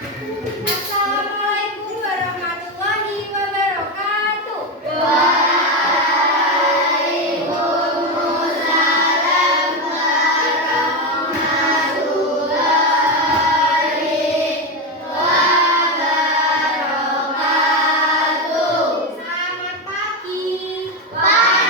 Assalamualaikum warahmatullahi wabarakatuh. Selamat pagi. Kabarnya?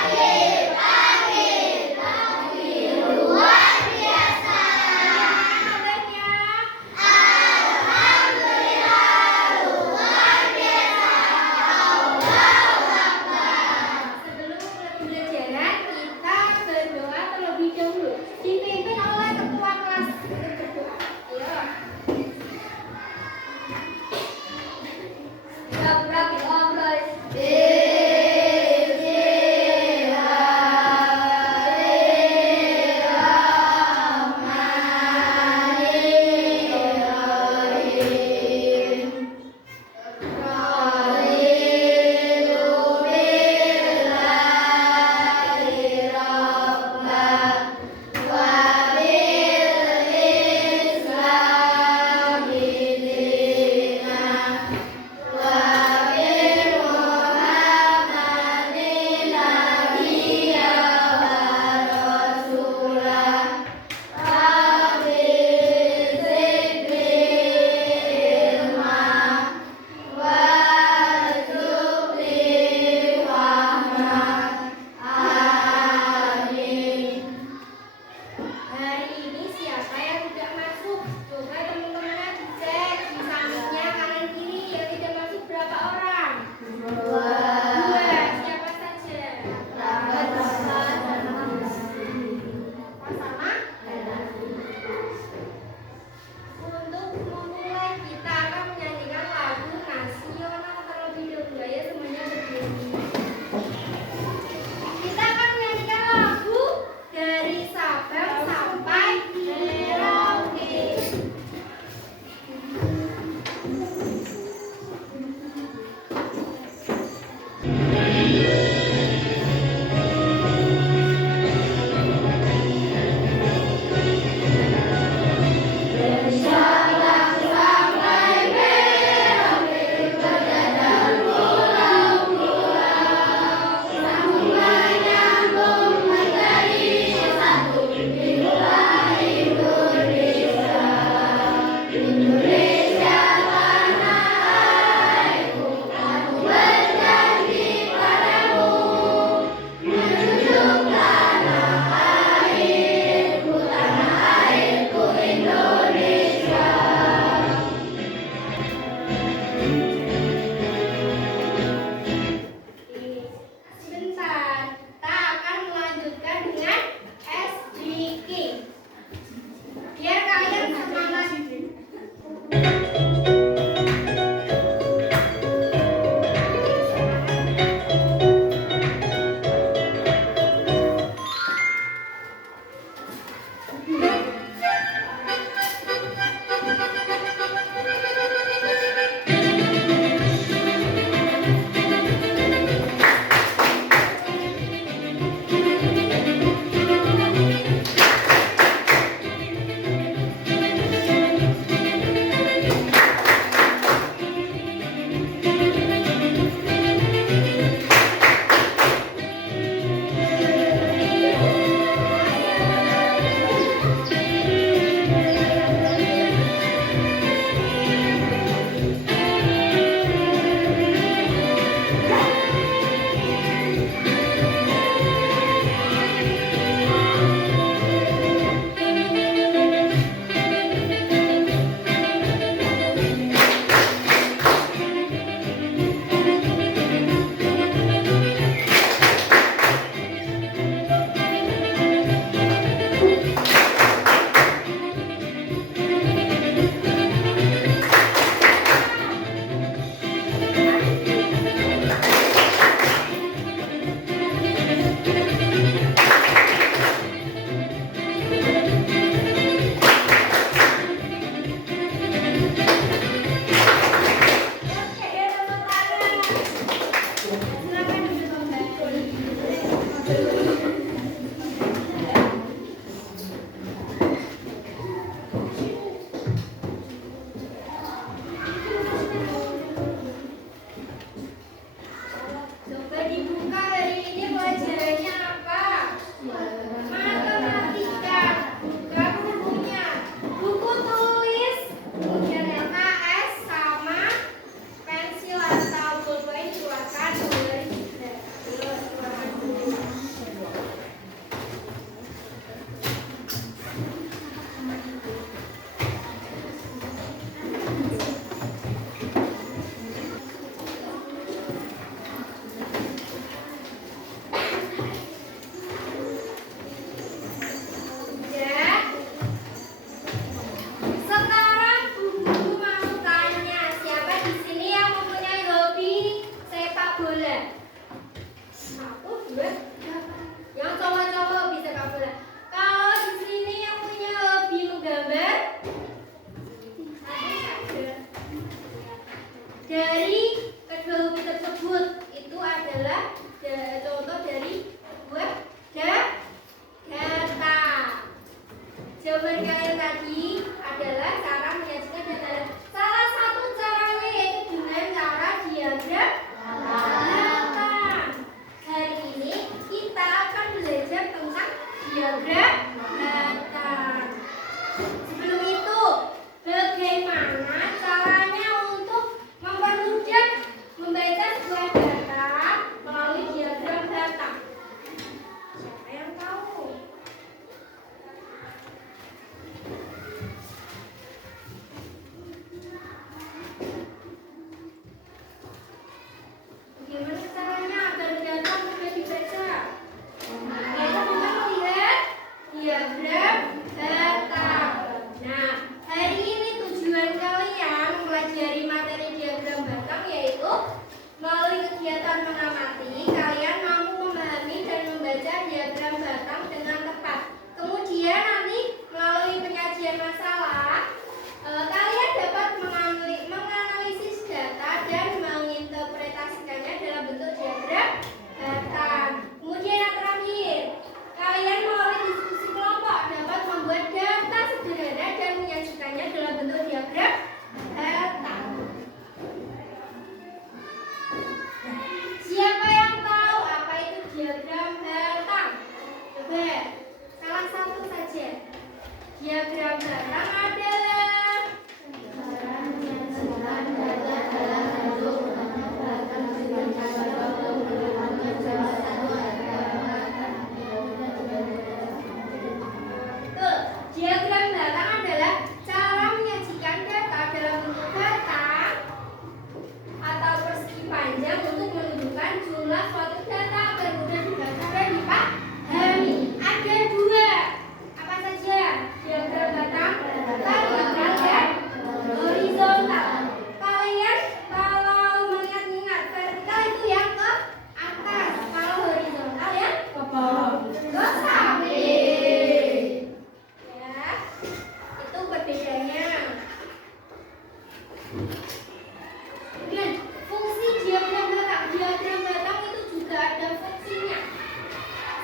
Kemudian fungsi diagram batang. Diagram batang itu juga ada fungsinya.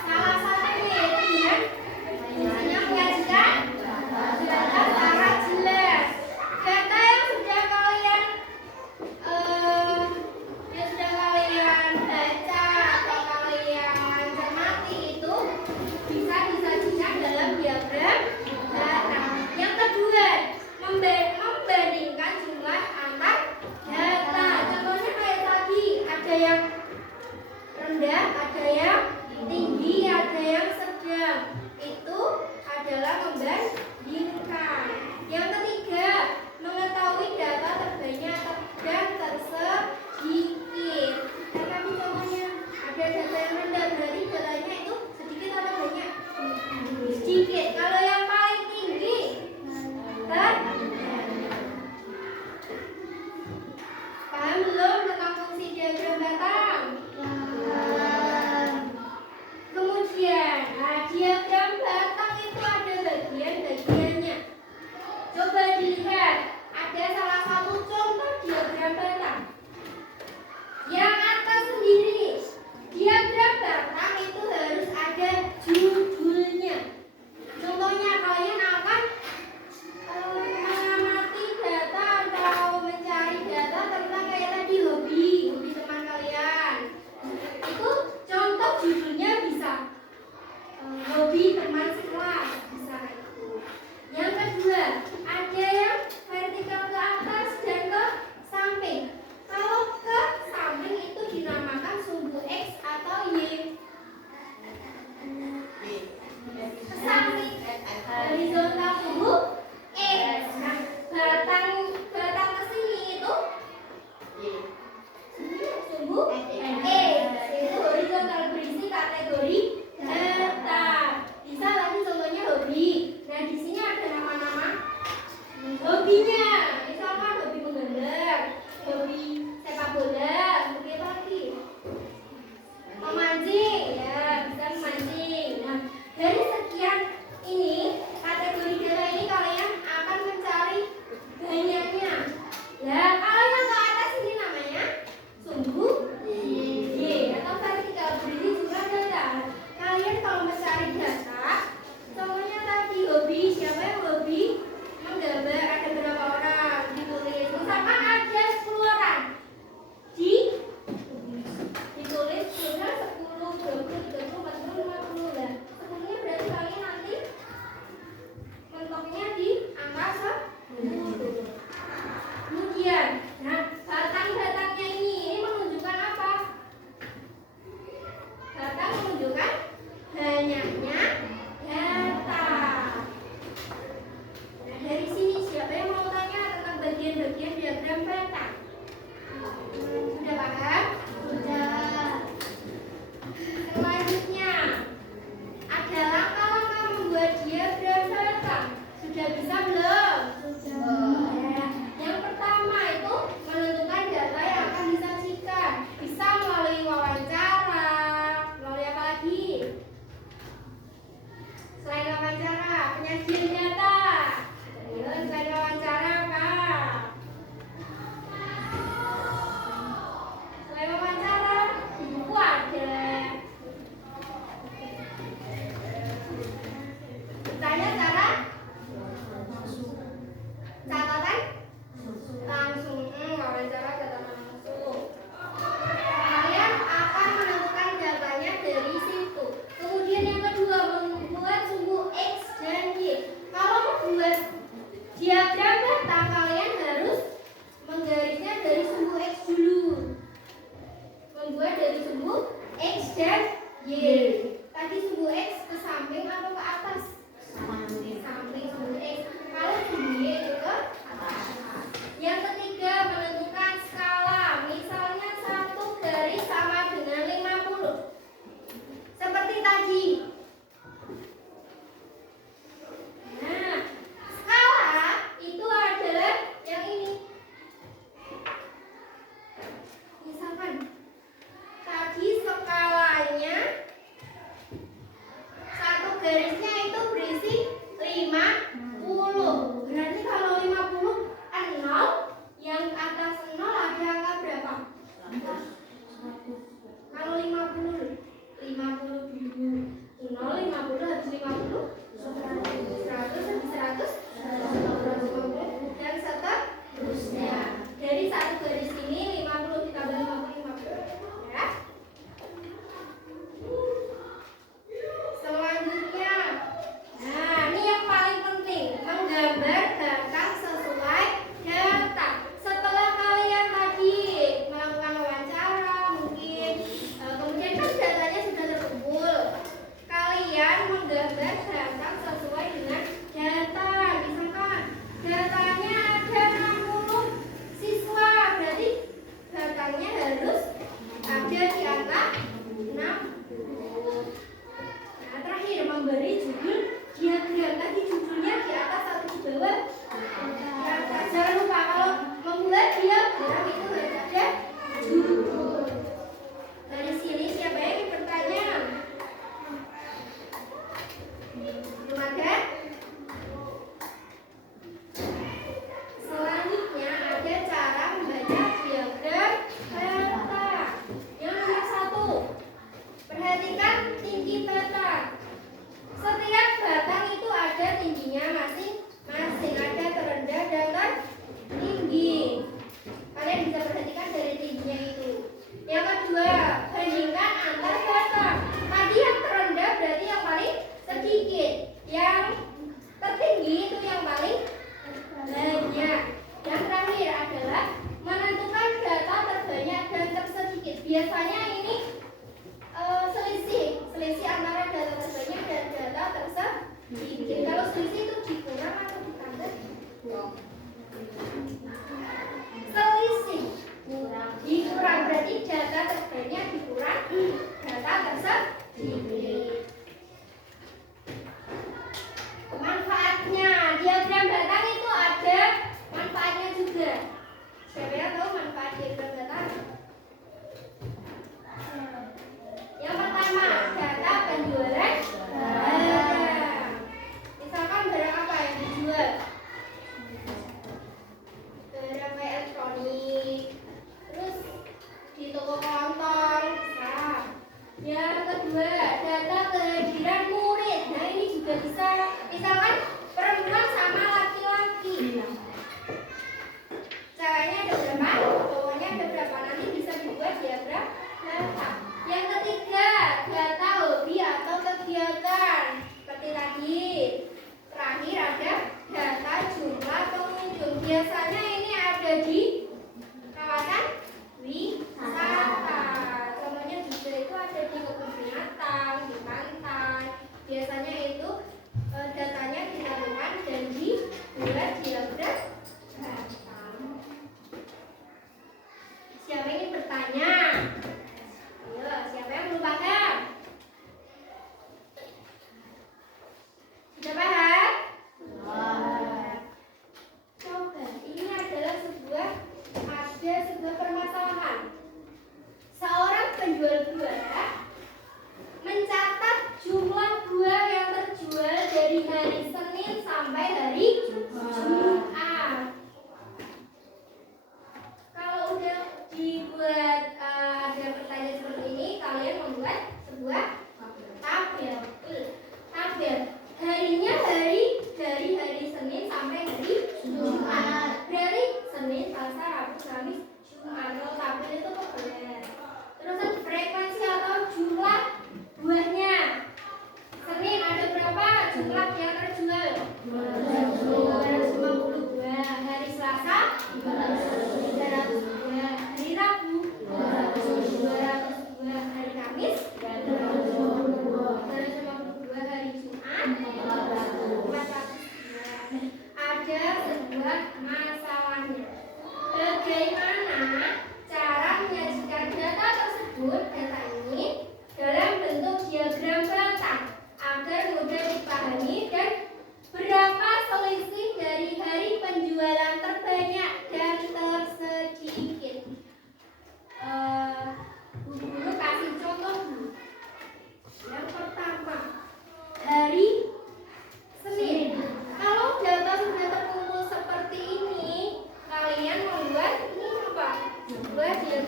Salah satunya yaitu dengan fungsinya menyajikan data secara jelas. Data yang sudah kalian baca atau kalian cermati itu bisa disajikan dalam diagram batang. Yang kedua, membandingkan jumlah antar data. Contohnya kayak tadi, ada yang rendah, ada yang tinggi, ada yang sedang. Itu adalah membandingkan. Yang ketiga, mengetahui data terbanyak dan tersedikit. Kayak tadi contohnya, ada data yang rendah, berarti datanya itu sedikit atau banyak? Sedikit. Kalau yang paling tinggi, paham belum tentang fungsi diagram batang? Kemudian, diagram batang itu ada bagian-bagiannya. Coba dilihat, ada salah satu contoh diagram batang. Yang atas sendiri, diagram batang itu harus ada judulnya. Contohnya kalian akan mengamati data atau mencari data tentang kayak tadi hobi teman kalian. Itu contoh judulnya bisa hobi teman sekelas, bisa itu. Yang kedua, ada yang vertikal ke atas dan ke samping. Kalau ke samping itu dinamakan sumbu X atau Y. Ke samping horizontal sumbu X. Nah, batang ke sini itu sumbu X. Itu horizontal, berisi kategori data. Bisa lagi contohnya hobi. Nah, di sini ada nama-nama hobinya. Misalkan hobi menggambar, hobi sepak bola, hobi apa lagi? Memancing, ya, bisa memancing. Nah, dari sekian ini kategori data ini kalian akan mencari banyaknya. Nah, kalau yang ke atas ini namanya sumbu Y atau vertikal, berisi jumlah data. Kalian kalau mencari data, contohnya tadi hobi, siapa yang hobi menggambar, ada berapa orang ditulis. Misalkan ada 10 orang, ditulis jumlah 10, 20, 30, 40, 50. Lah, 10-nya berarti kalian nanti mentoknya di angka 10. Kemudian, nah, batang-batangnya ini menunjukkan apa? Batang menunjukkan banyaknya data. Nah, dari sini siapa yang mau tanya tentang bagian-bagian diagram batang? Sudah paham? Sudah. Selanjutnya, ada langkah-langkah membuat diagram batang. Sudah bisa belum? Sudah. Yang pertama itu menentukan data yang akan disajikan. Bisa melalui wawancara, melalui apa lagi? Selain wawancara, penyajian data. Ayo, selain wawancara apa? Selain wawancara, di buku ada. Misalnya cara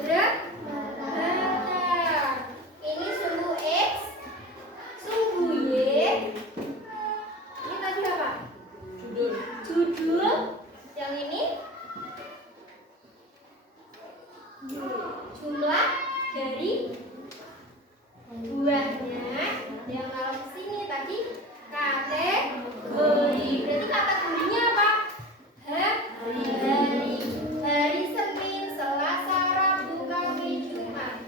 berapa? Ini sumbu X, sumbu Y. Ini tadi apa? Judul. Yang ini jumlah dari buahnya. Yang kalau kesini tadi kategori. Berarti kategorinya apa? Hari. Hari Senin, Selasa, Rabu, Kamis, Jumat.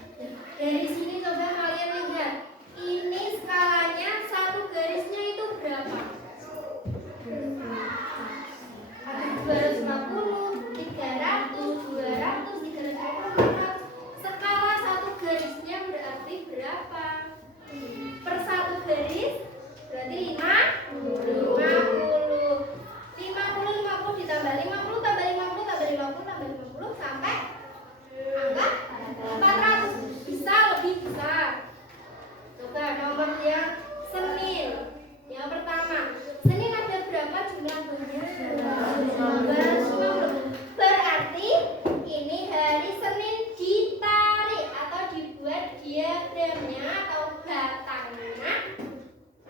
Dari sini coba kalian lihat. Ini skalanya satu garisnya itu berapa? Ada 250, 300, 200, 350. Skala satu garisnya berarti berapa? Per satu garis berarti 50. 50 ditambah 50 tambah 50 tambah 50 tambah 50 sampai angka 400. Bisa lebih besar. Coba nomor yang Senin. Yang pertama, Senin ada berapa jumlah buahnya? 250. Berarti ini hari Senin ditarik atau dibuat diagramnya atau batangnya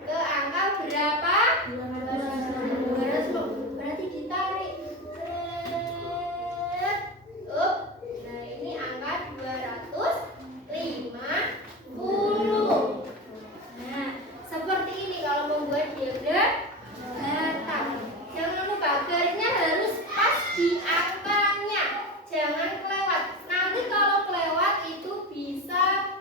ke angka berapa? 250. Berarti ditarik. Nah ini angka 250. Nah seperti ini kalau membuat diagram batang. Jangan lupa garisnya harus pas di angkanya. Jangan kelewat. Nanti kalau kelewat itu bisa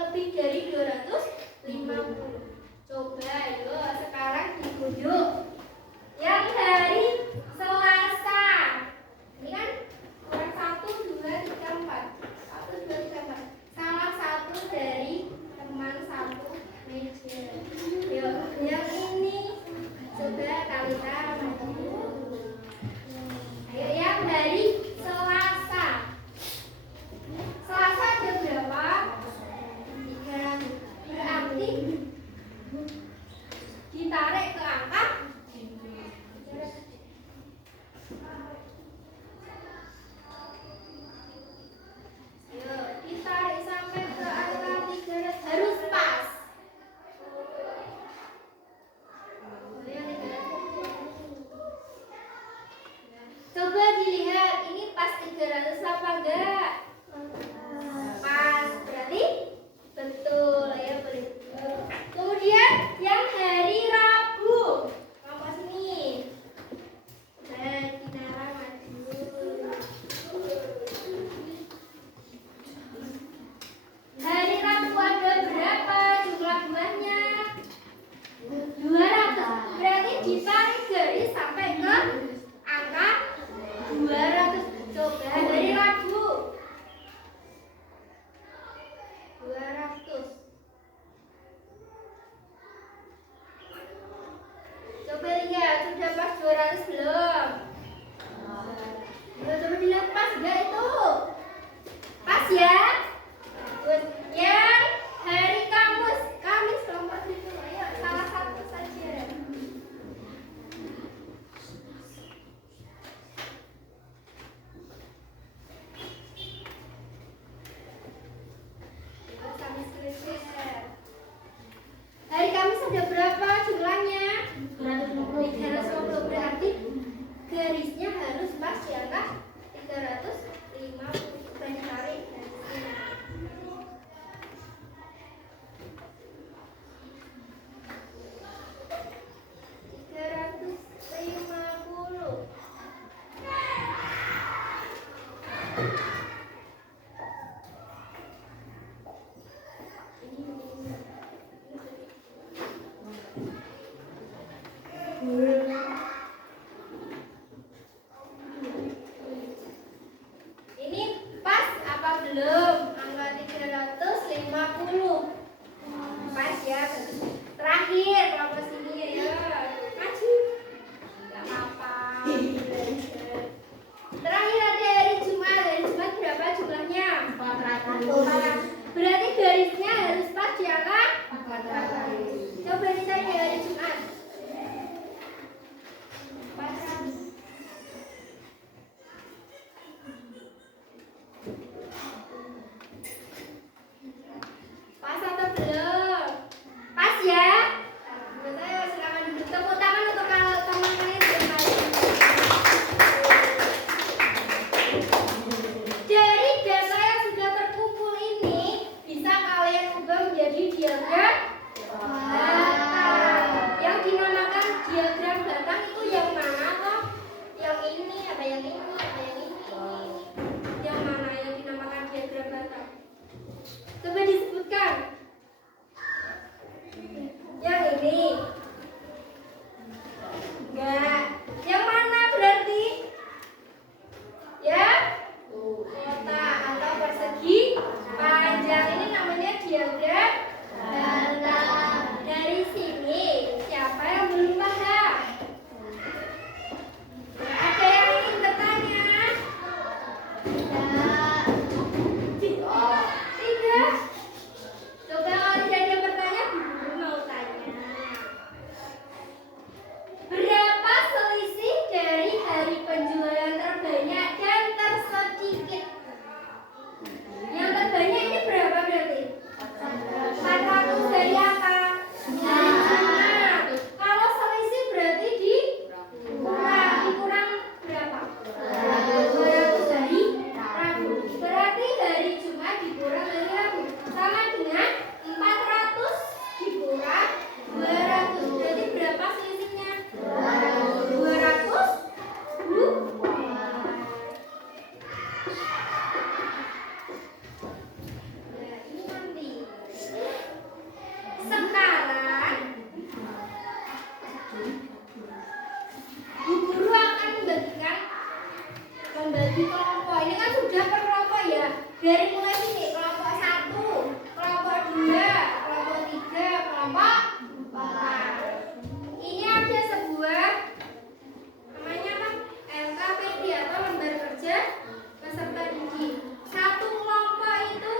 lebih dari 250. Coba ayo sekarang ditunjuk. Yang hari Selasa. Ini kan orang 1, 2, 3, 4. 1, 2, 3, 4. Salah satu dari teman satu meja. Yuk, yang ini coba Kalita maju. Ayo yang hari Selasa. Selasa ada berapa? 300. Berarti ditarik ke angka 300. Ayo, ditarik sampai ke angka 300 harus pas. Coba dilihat ini pas 300 apa enggak? Pas, berarti betul ya, boleh. Kemudian yang hari Rabu. Kelompok sini. Nah, Kinara maju. Hari Rabu ada berapa jumlah buahnya? 200. Berarti ditarik garis sampai ke angka 200. Coba hari Rabu. 200. Coba lihat sudah pas 200 belum? Coba dilihat pas enggak itu? Pas ya? Bagus. Yang hari Kamis kelompok itu. Ayo salah satu saja. Hari Kamis ada berapa jumlahnya? 350. Berarti garisnya harus pas di angka 350. Coba ditarik garisnya. Ini pas apa belum? Angka 350. Pas ya. Terakhir kelompok sini ya. Maju. Enggak apa-apa. Terakhir ada hari Jumat. Hari Jumat membagi kelompok. Ini kan sudah per kelompok ya. Dari mulai sini kelompok 1, kelompok 2, kelompok 3, kelompok 4. Ini ada sebuah namanya apa? LKPD atau lembar kerja peserta didik. Satu kelompok itu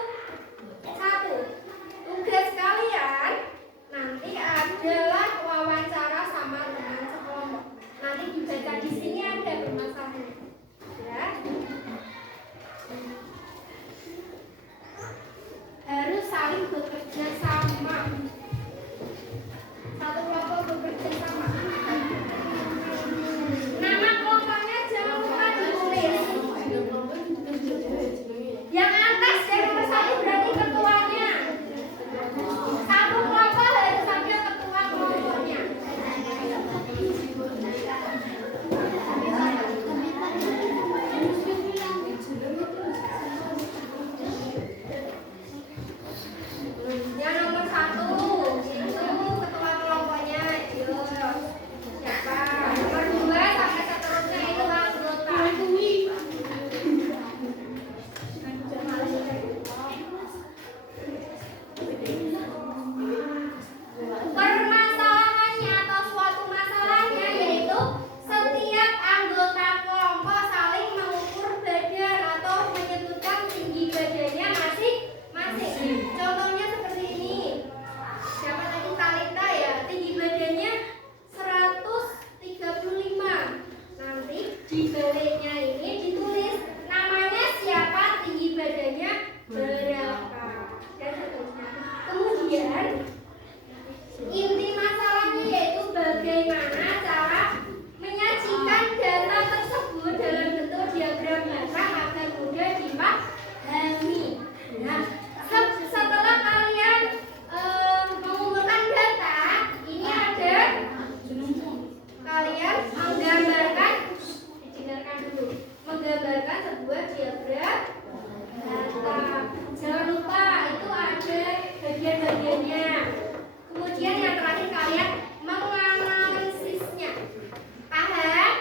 satu. Tugas kalian nanti adalah wawancara sama teman sekelompok. Nanti dibaca di sini ada permasalahannya. Ya. Harus saling bekerja sama. Satu kelompok bekerja sama. Nama kelompoknya jangan lupa ditulis. Yang atas yang nomor 1 berarti ketuanya. Satu kelompok harus ada ketua kelompoknya. Yang nomor 1 itu ketua kelompoknya. Yo, siapa? Nomor 2 sampai seterusnya itu anggota. Permasalahannya atau suatu masalahnya yaitu setiap anggota kelompok saling mengukur badan atau menyebutkan tinggi badannya masing-masing. Contohnya seperti ini. Siapa tadi Talita ya? Tinggi badannya 135. Nanti di baliknya ini ditulis namanya siapa, tinggi badannya berapa, dan seterusnya. Kemudian inti masalahnya yaitu bagaimana cara menyajikan data tersebut dalam bentuk diagram basah agar mudah dipahami. Nah, setelah kalian mengumpulkan data, ini ada kalian menggambarkan, didengarkan dulu, menggambarkan sebuah diagram data. Jangan lupa itu ada bagian-bagiannya. Kemudian yang terakhir kalian menganalisisnya. Paham?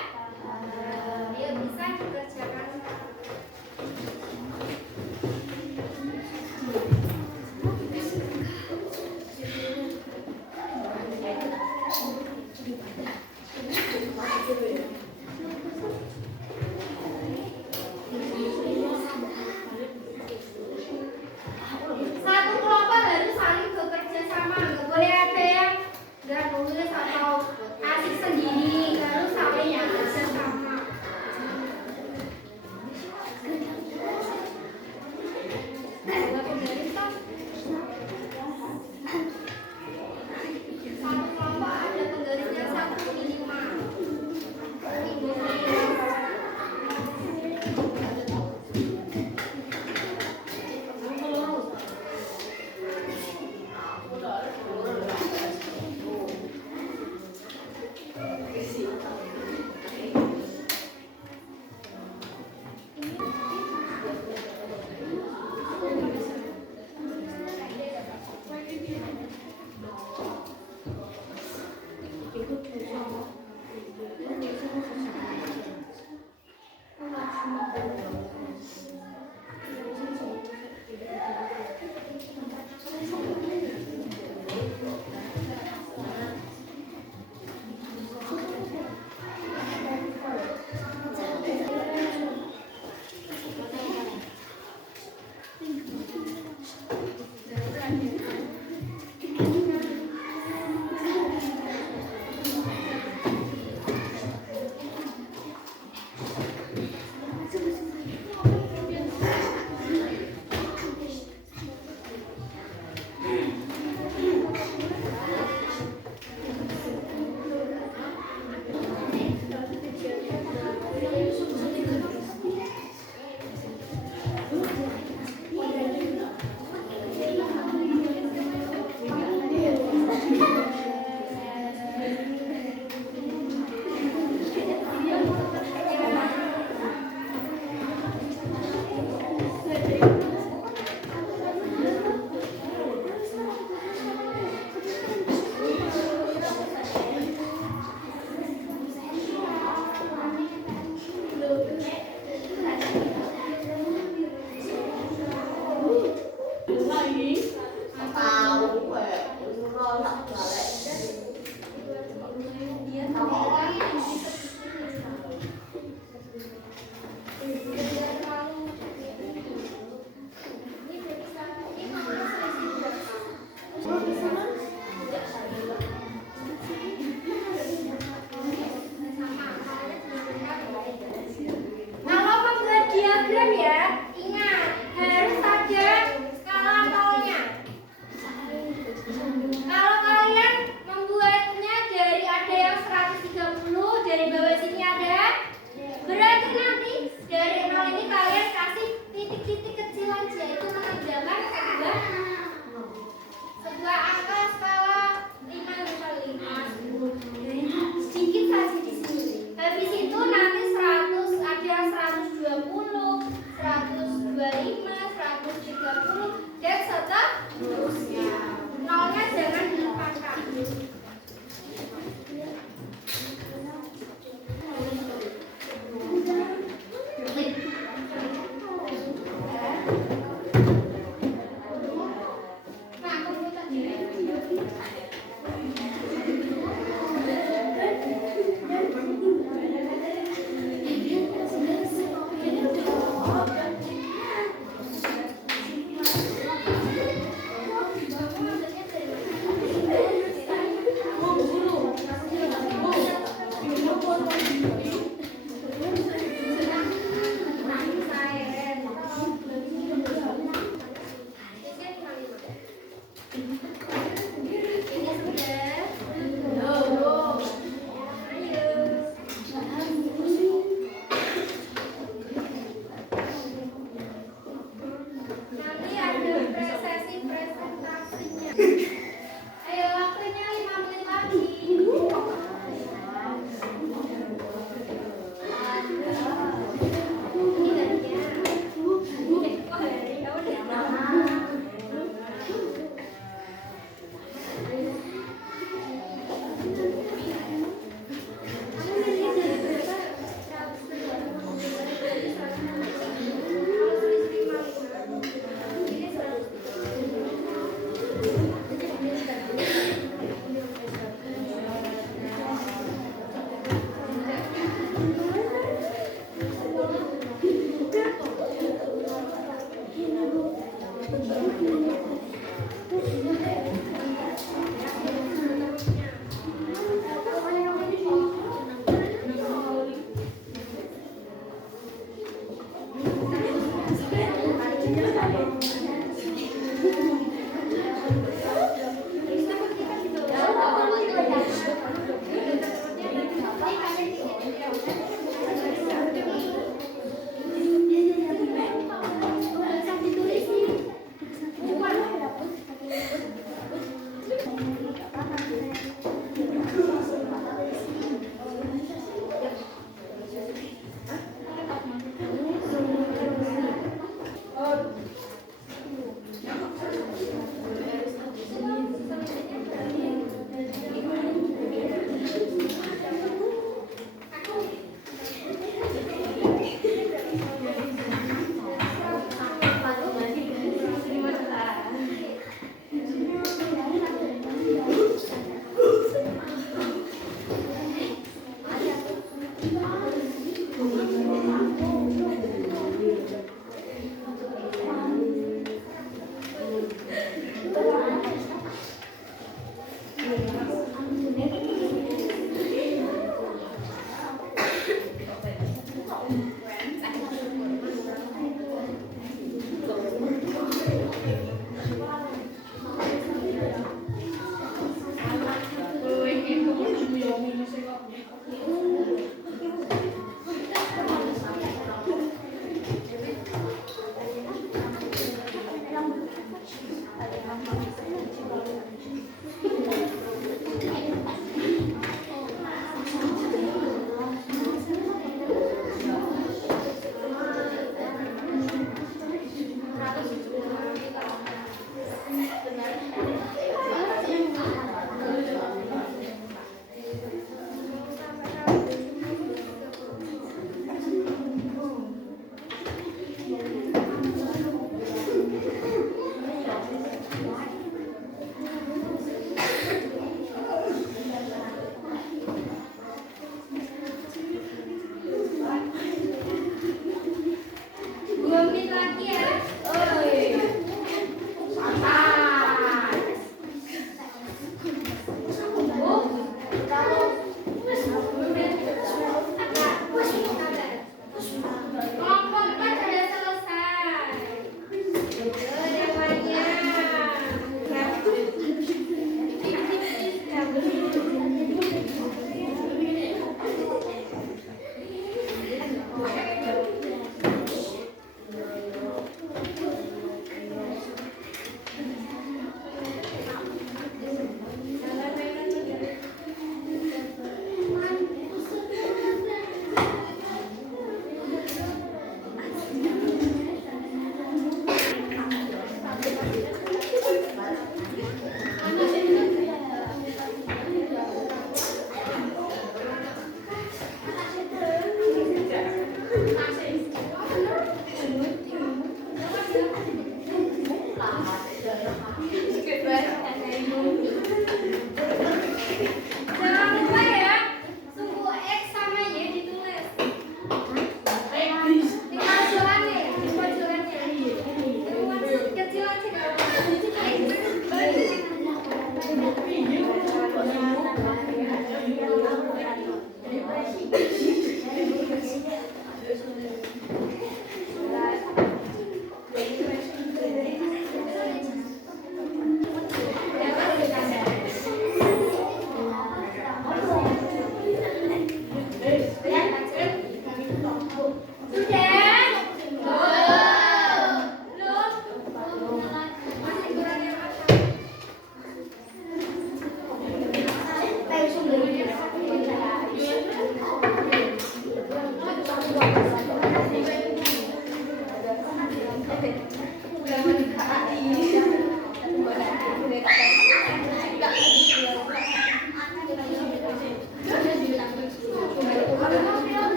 Ayo bisa dikerjakan. Satu kelompok harus saling bekerja sama. Nggak boleh ada yang nggak nulis atau asik sendiri. Harus saling bekerja sama. Satu kelompok ada penggarisnya 1 minimal.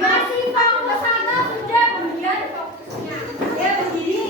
Masih fokus atau sudah berganti fokusnya? Ya berdiri.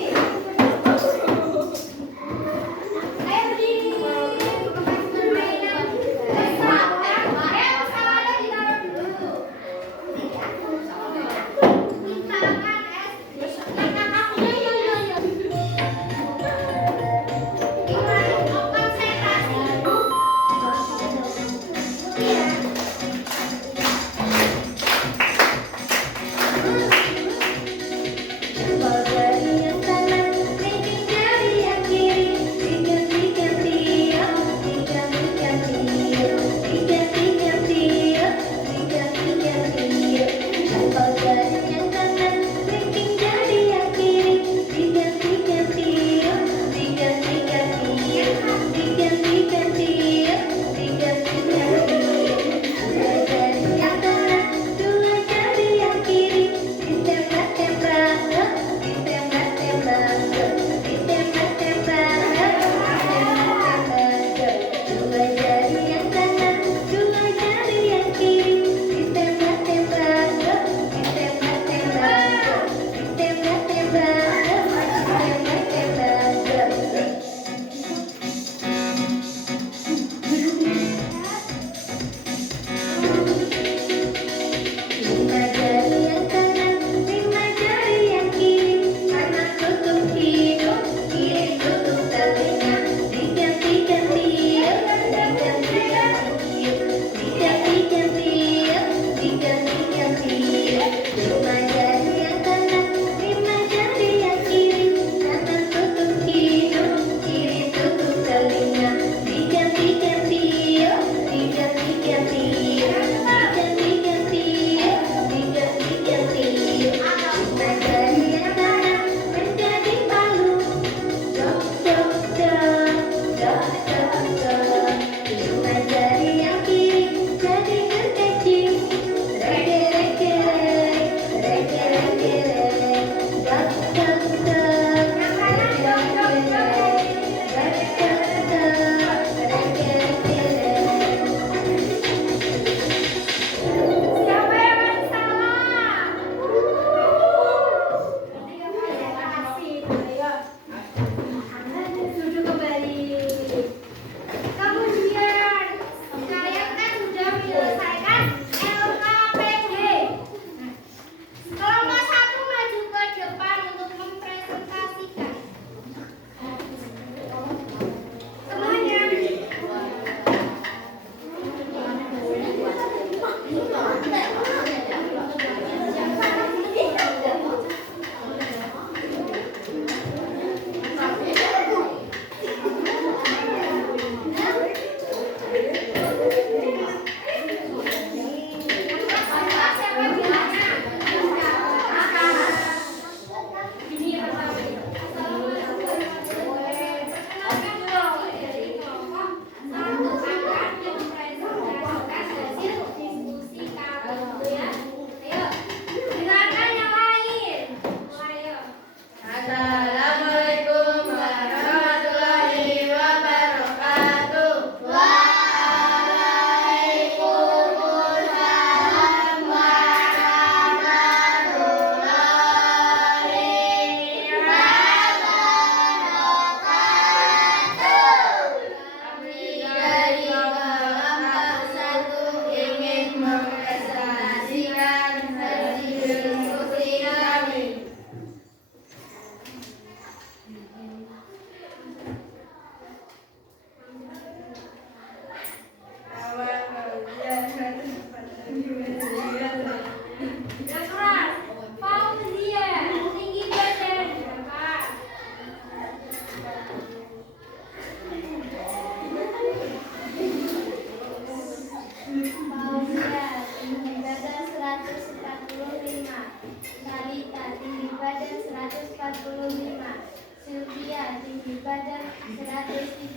tinggi badan 135.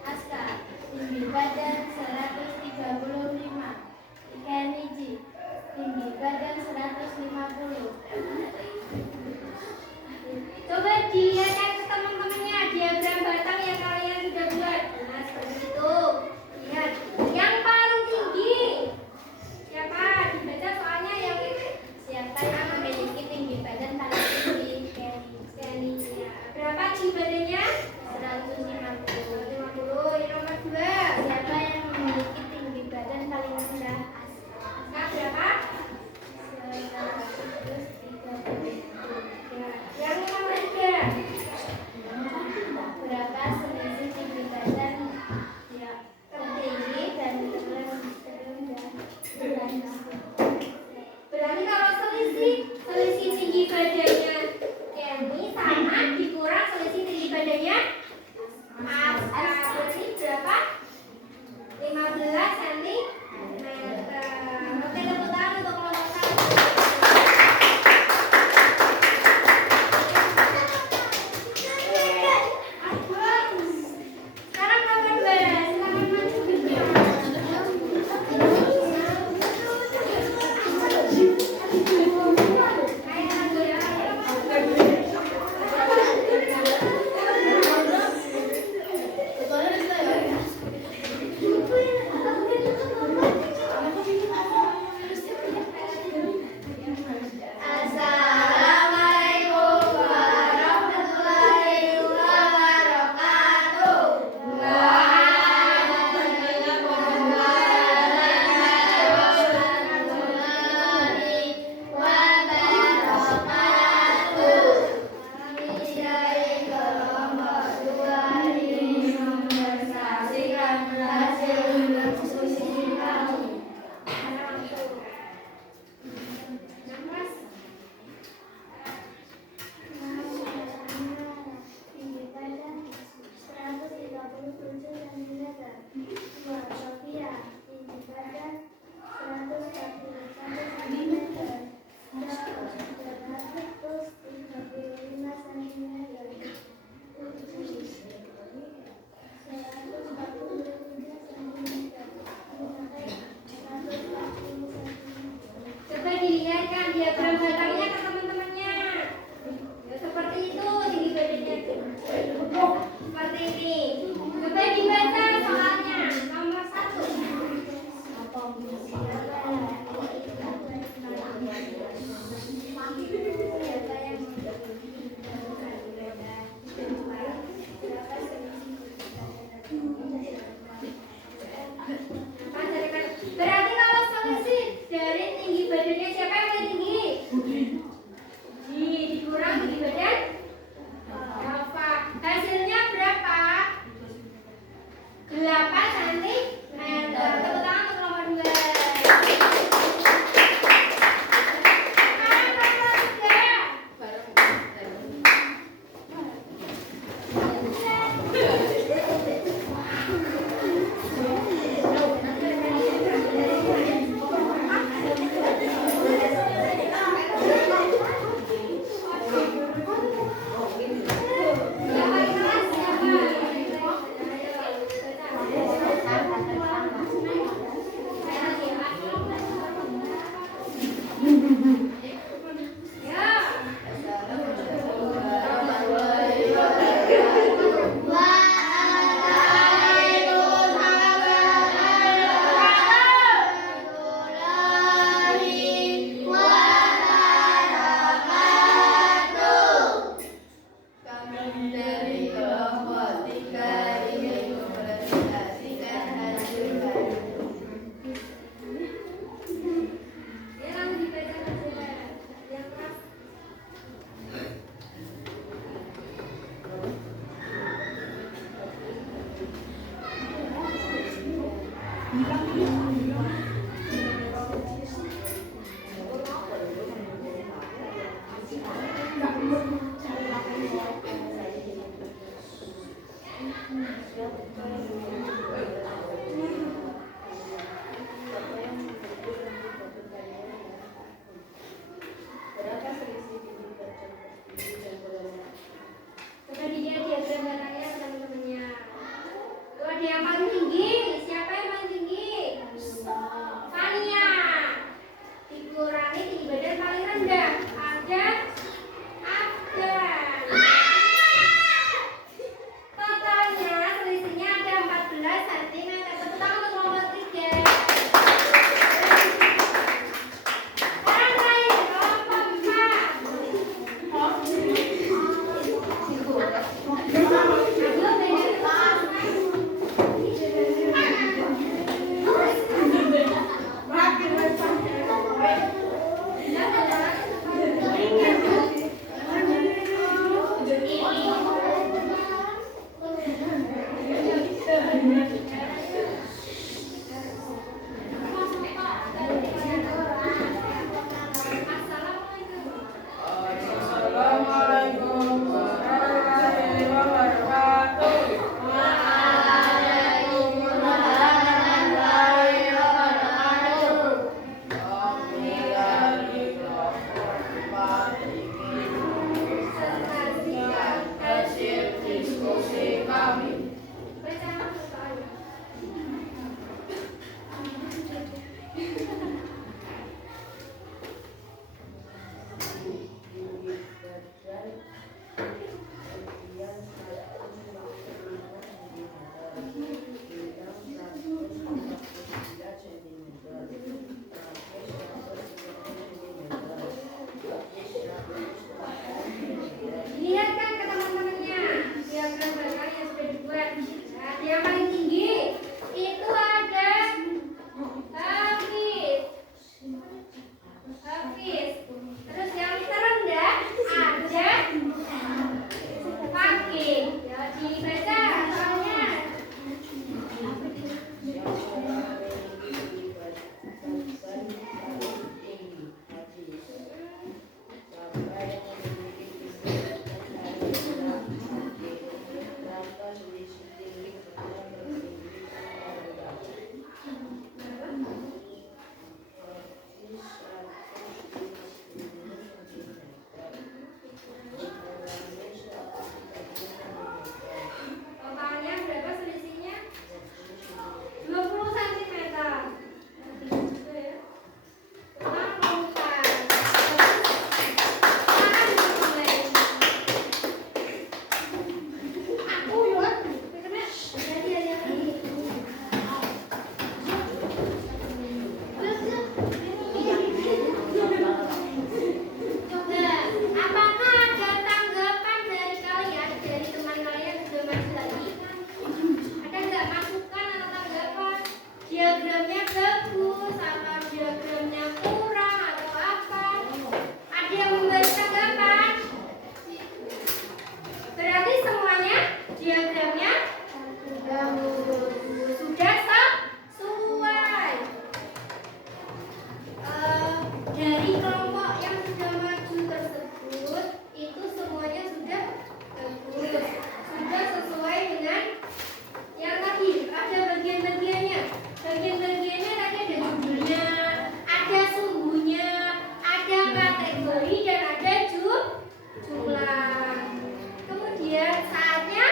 Aska, tinggi badan 135. Keniji, tinggi badan 150. Coba dilihat ke teman-temannya diagram batang yang kalian sudah buat. Nah, seperti itu. Lihat, yang paling tinggi siapa? Dibaca soalnya yang siapa yang memiliki tinggi badan paling tinggi? Keniji. Berapa tinggi badannya? 150. Yang nomor 2. Siapa yang gambarannya teman-temannya. Tuh ada yang paling tinggi. Siapa yang paling tinggi? Fania. Dikurangi tinggi badan paling rendah. Ada Afgan. Totalnya selisihnya ada 14 cm. Tepuk tangan untuk kelompok 3. Sekarang terakhir kelompok 4. Lihatkan ke teman-temannya diagram belakang yang sudah dibuat. Nah, yang paling tinggi itu ada Hafiz. Terus yang terendah ada Fakih. Ya, dibaca soalnya. Totalnya berapa selisihnya? 20 cm. Apakah ada tanggapan dari kalian, dari teman kalian yang sudah maju lagi? Ada nggak masukan atau tanggapan? Diagramnya bagus, atau diagramnya kurang, atau apa? Ada yang memberi tanggapan? Berarti semuanya diagramnya bagus. Sudah sesuai. Dari kelompok yang sudah maju tersebut itu semuanya sudah bagus, sudah sesuai dengan yang tadi. Ada bagian-bagiannya. Bagian-bagiannya tadi ada judulnya, ada sumbunya, ada kategori dan ada jumlah. Kemudian saatnya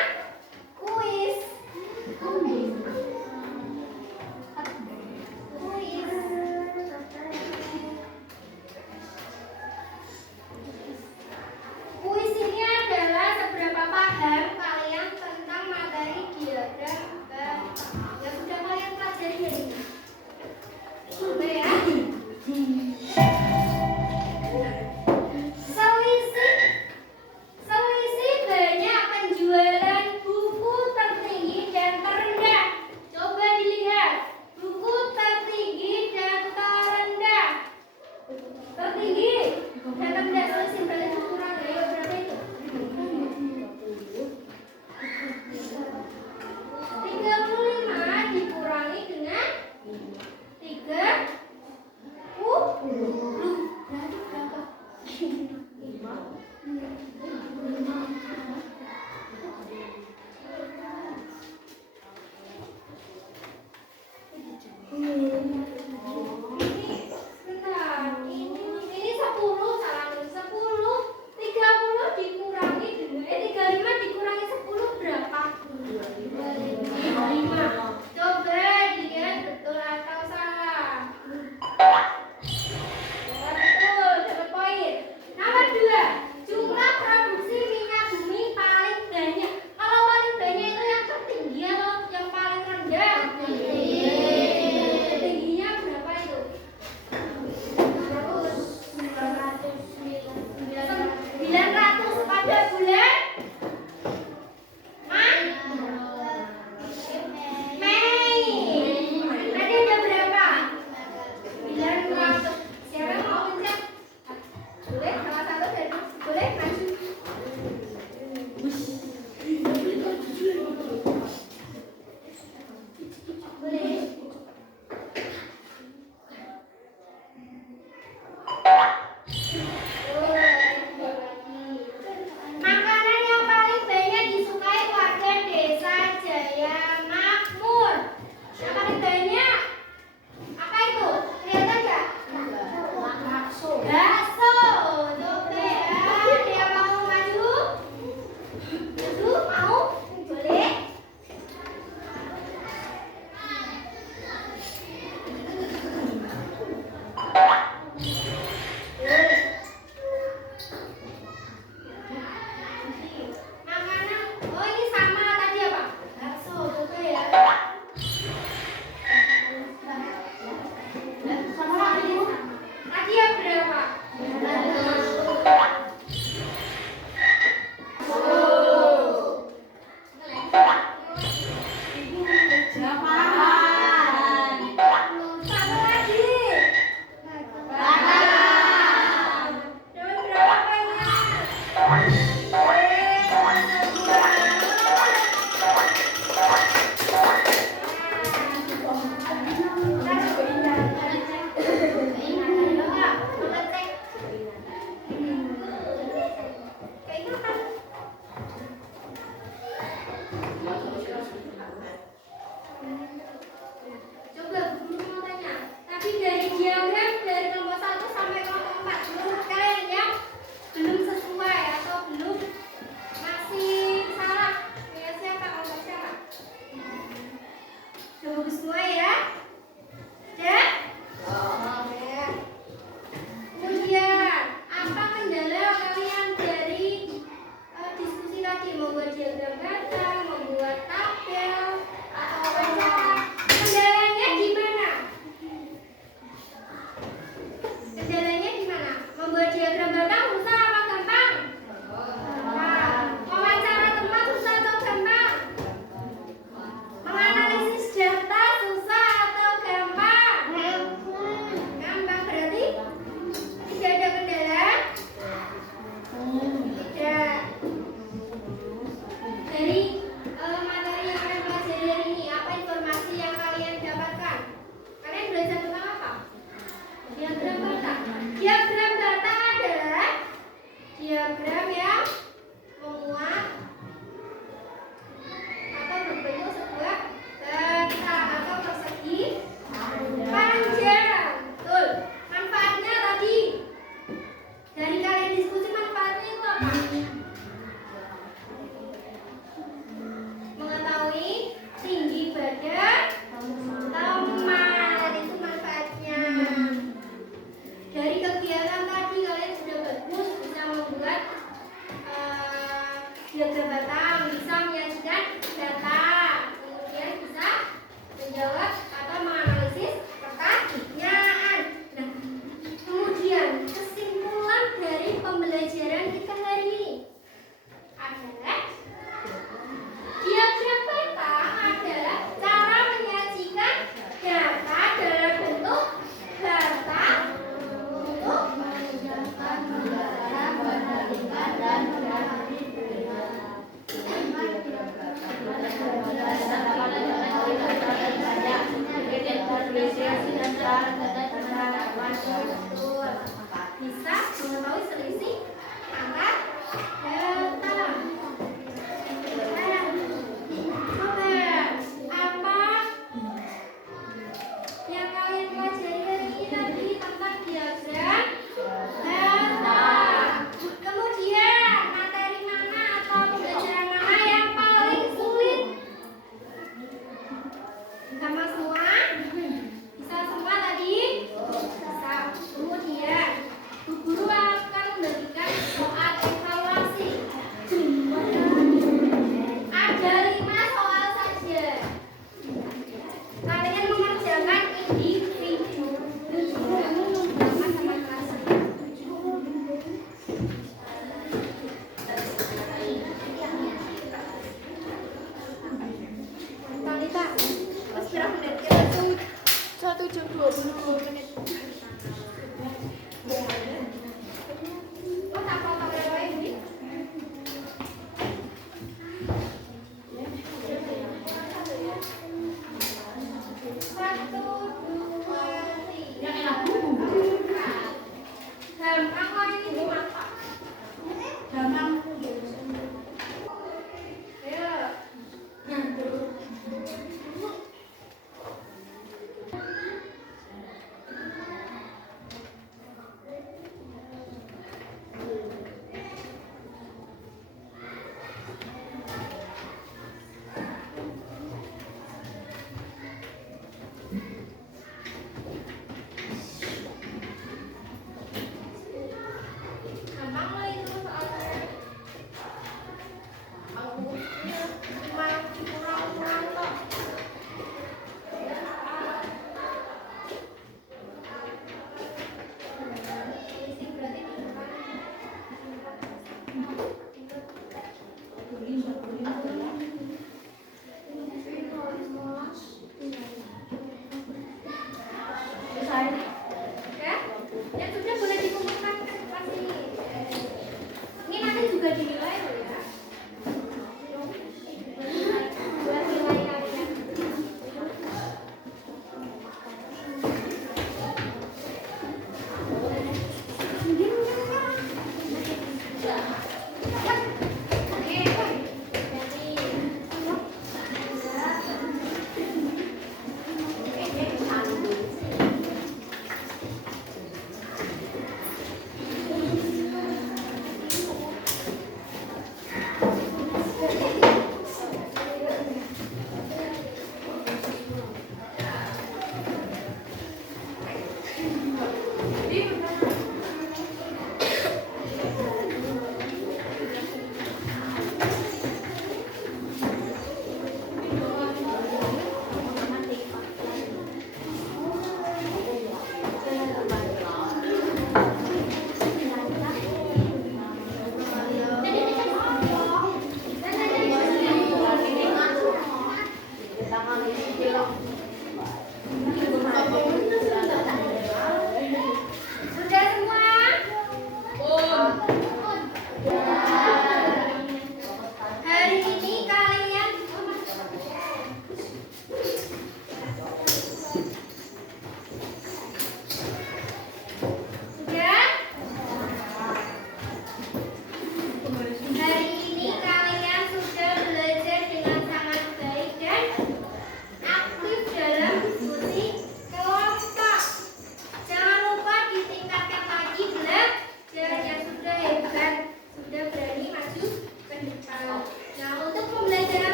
jabatan bisa menyajikan data, kemudian bisa menjawab atau menganalisis pertanyaan. Nah, kemudian kesimpulan dari pembelajaran kita hari ini adalah diagram peta adalah cara menyajikan data dalam bentuk data untuk menunjukkan negara, perbandingan dan bisa mengetahui selisih antar data. Oke, apa yang kalian pelajari hari ini tadi tentang diagram data? Kemudian materi mana atau pembelajaran mana yang paling sulit? Sama semua? Bisa semua tadi? Bisa. Kemudian Bu Guru akan membagikan soal evaluasi. Ada 5 soal saja. Kalian mengerjakan individu. Sama-sama kelas. Talita, mas berapa menit? Ya, 1 jam 22 menit. Oh, tak foto lewat ini. Satu, dua, tiga, empat. Gampang kok ini di mata. Gampang. Ayo.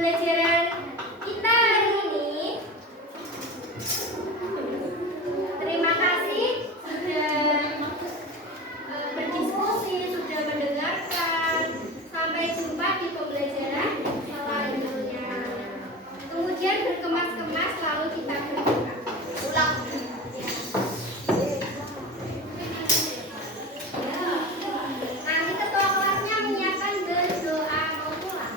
pembelajaran kita hari ini. Terima kasih sudah berdiskusi, sudah mendengarkan. Sampai jumpa di pembelajaran selanjutnya. Kemudian berkemas-kemas lalu kita berdoa. Ulang. Nanti ketua kelasnya menyiapkan berdoa mau pulang.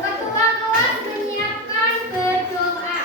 Ketua kelas menyiapkan berdoa.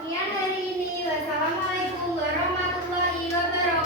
Sekian hari ini. Wassalamualaikum warahmatullahi wabarakatuh.